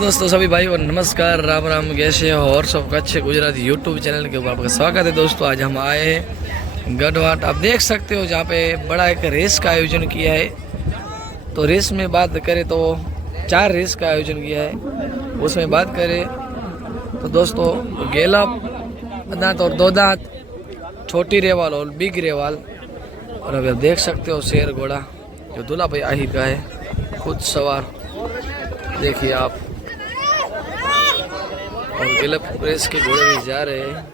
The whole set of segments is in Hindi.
दोस्तों सभी भाई और नमस्कार, राम राम, कैसे हो और सबका अच्छे गुजराती यूट्यूब चैनल के ऊपर आपका स्वागत है। दोस्तों आज हम आए हैं गढ़वाट, आप देख सकते हो जहाँ पे बड़ा एक रेस का आयोजन किया है। तो रेस में बात करें तो 4 रेस का आयोजन किया है। उसमें बात करें तो दोस्तों गैलप, दांत और 2 दांत, छोटी रेवाल और बिग रेवाल। और अभी आप देख सकते हो शेर घोड़ा जो दूल्हा भाई आहिर का है, खुद सवार, देखिए आप। और गैलप रेस के घोड़े भी जा रहे हैं।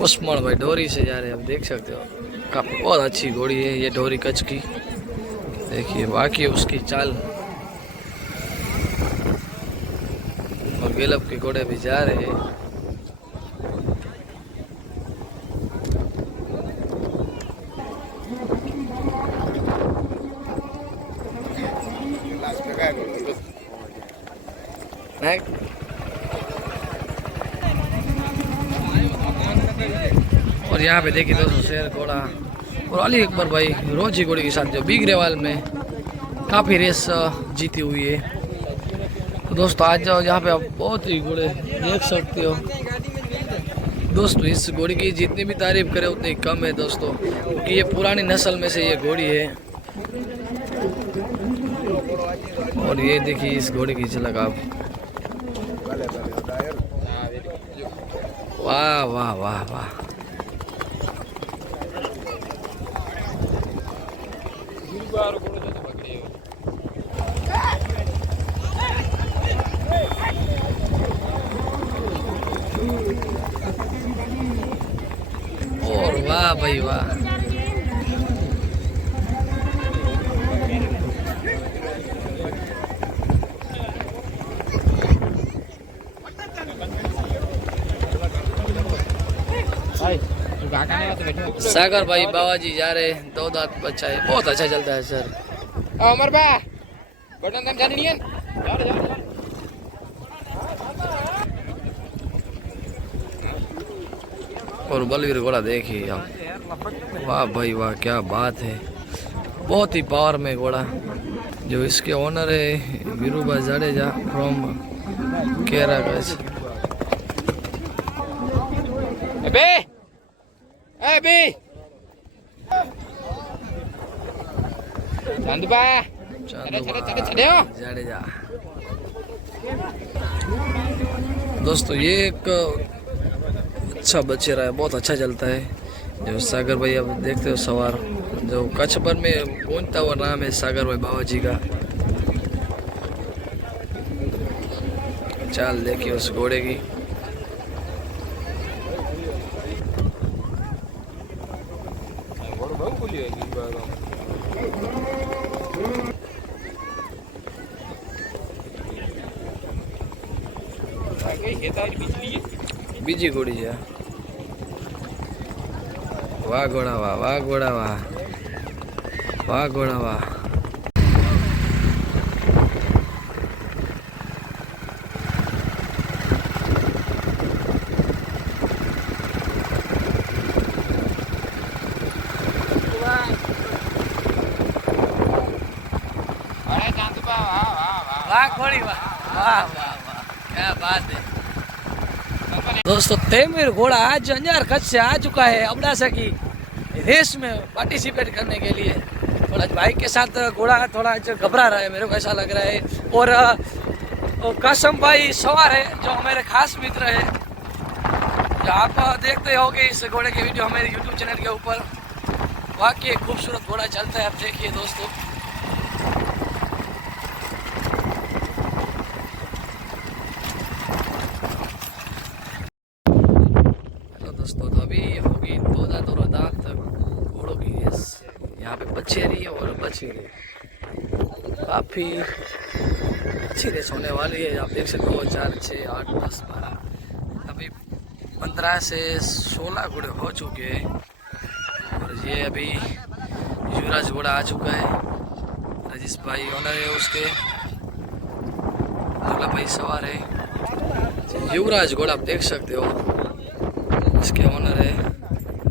उस्मान भाई डोरी से जा रहे हैं, आप देख सकते हो। काफी बहुत अच्छी घोड़ी है ये डोरी कच्छ की, देखिए बाकी उसकी चाल। और गैलप के घोड़े भी जा रहे हैं। और यहाँ पे देखिए दोस्तों शेर घोड़ा और अली अकबर भाई रोजी घोड़ी के साथ जो बिग रेवाल में काफ़ी रेस जीती हुई है। तो दोस्तों आज जाओ यहाँ पे आप बहुत ही घोड़े देख सकते हो। दोस्तों इस घोड़ी की जितनी भी तारीफ करें उतनी कम है दोस्तों, क्योंकि ये पुरानी नस्ल में से ये घोड़ी है। और ये देखिए इस घोड़े की झलक आप, वाह वाह वाह वाह। और वाह भाई वाह। सागर भाई बाबाजी जा रहे, 2 दांत बच्चा है, बहुत अच्छा चलता है सर। अमर बा बटन दम जानी नहीं है यार। और बलवीर घोड़ा देखिए आप, वाह भाई वाह, क्या बात है। बहुत ही पावर में घोड़ा। जो इसके ओनर है वीरूभा जाडेजा फ्रॉम केरागज। बे ए बे चांदूबा चले जाडेजा। दोस्तों ये एक अच्छा बचेरा है, बहुत अच्छा चलता है। जो सागर भाई आप देखते हो सवार, जो कच्छ भर में गूंजता हुआ नाम है सागर भाई बाबाजी का। चाल देखिए उस घोड़े की। बीजी घोड़ी है, वाह घोड़ा वाह, वाह घोड़ा वाह, वाह घोड़ा वाह। वाह घोड़ी वाह, वाह वाह वाह, क्या बात है। दोस्तों तैमूर घोड़ा आज अंजार कच्छ से आ चुका है अबडासा की रेस में पार्टिसिपेट करने के लिए। थोड़ा भाई के साथ घोड़ा थोड़ा घबरा रहा है, मेरे को ऐसा लग रहा है। और कासम भाई सवार है जो हमारे खास मित्र है। जो आप देखते होंगे इस घोड़े के वीडियो हमारे यूट्यूब चैनल के ऊपर। वाकई खूबसूरत घोड़ा चलता है, आप देखिए दोस्तों। दोस्तों तो अभी होगी 2 दांत और दांत तक घोड़ों की रेस। यहाँ पे बछेरी और बछेरी, काफ़ी अच्छी रेस होने वाली है। आप देख सकते हो 4, 6, 8, 10, 12, अभी 15 से 16 घोड़े हो चुके हैं। और ये अभी युवराज घोड़ा आ चुका है राजेश भाई ऑनर है उसके, अगला भाई सवार है युवराज घोड़ा, आप देख सकते हो इसके ऑनर है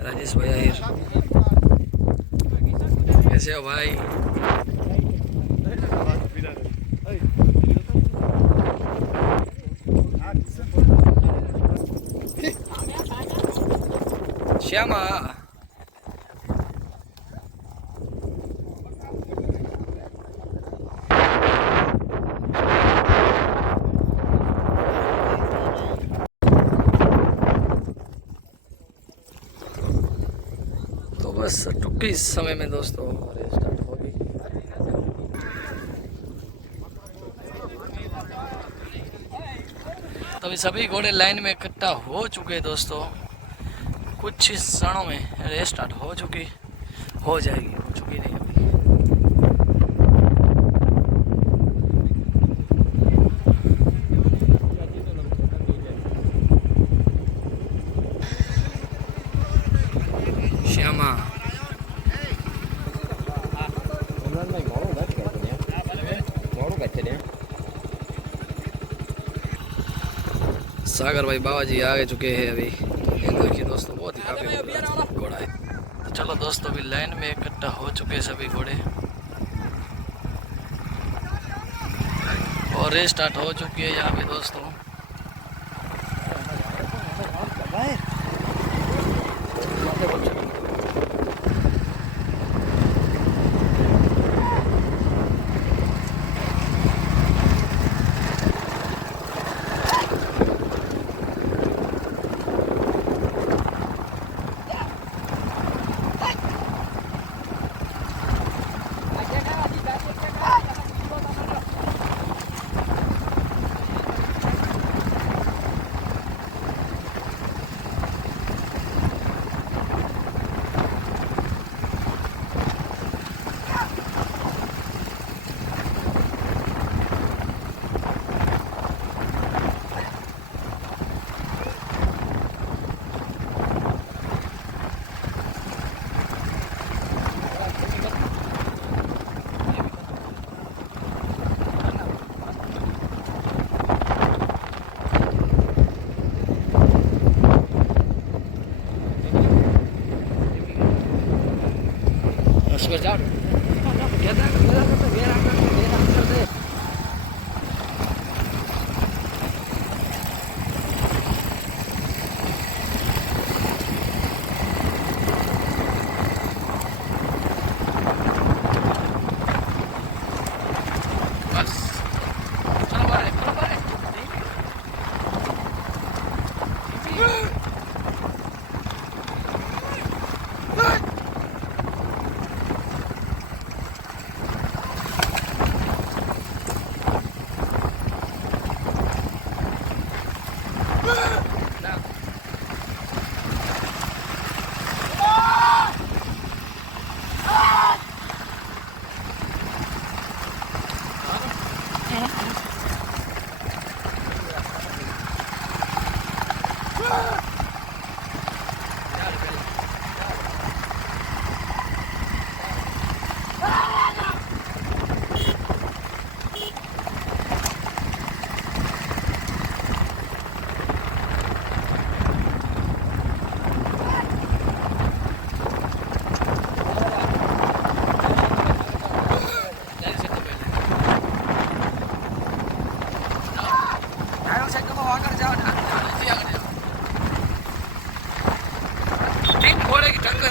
राजेश भाई आहिर। कैसे हो भाई? श्यामा तो बस टुक्के समय में दोस्तों रेस स्टार्ट होगी। तो अभी सभी घोड़े लाइन में इकट्ठा हो चुके हैं दोस्तों, कुछ क्षणों में रेस स्टार्ट हो चुकी, हो जाएगी, हो चुकी नहीं अभी। श्यामा सागर भाई बाबा जी आगे चुके हैं अभी। ये देखिए दोस्तों बहुत ही काफी घोड़ा है। तो चलो दोस्तों अभी लाइन में इकट्ठा हो चुके हैं सभी घोड़े और रेस स्टार्ट हो चुकी है यहाँ पे दोस्तों।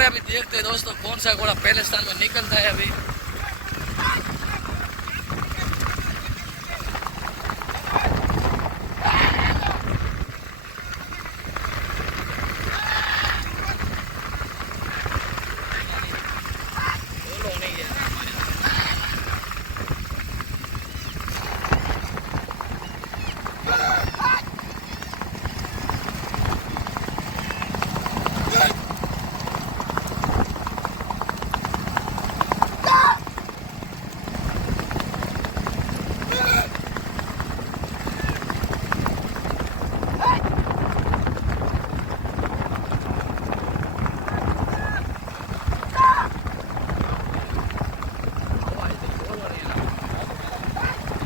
अभी देखते हैं दोस्तों कौन सा घोड़ा पहले स्थान में निकलता है अभी।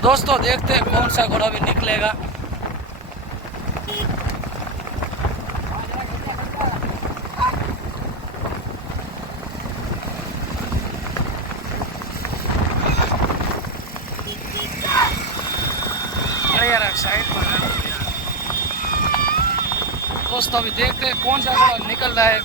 दोस्तों देखते हैं कौन सा घोड़ा भी निकलेगा। अरे यार साइड पर दोस्तों अभी देखते हैं कौन सा घोड़ा निकल रहा है।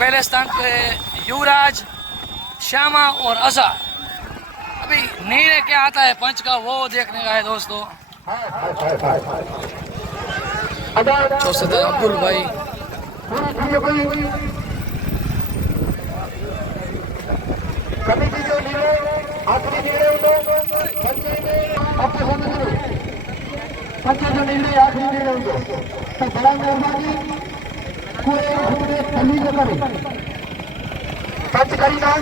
पहले स्थान पे युवराज, श्यामा और अजहर। अभी निर्णय क्या आता है पंच का वो देखने का है दोस्तों। अब्दुल भाई कमिटी जो निर्णय आखिरी निर्णय होतो पंचे जो निर्णय आखिरी निर्णय होतो तर बड़ा मेहरबानी कोई खली करे पंच करी नाही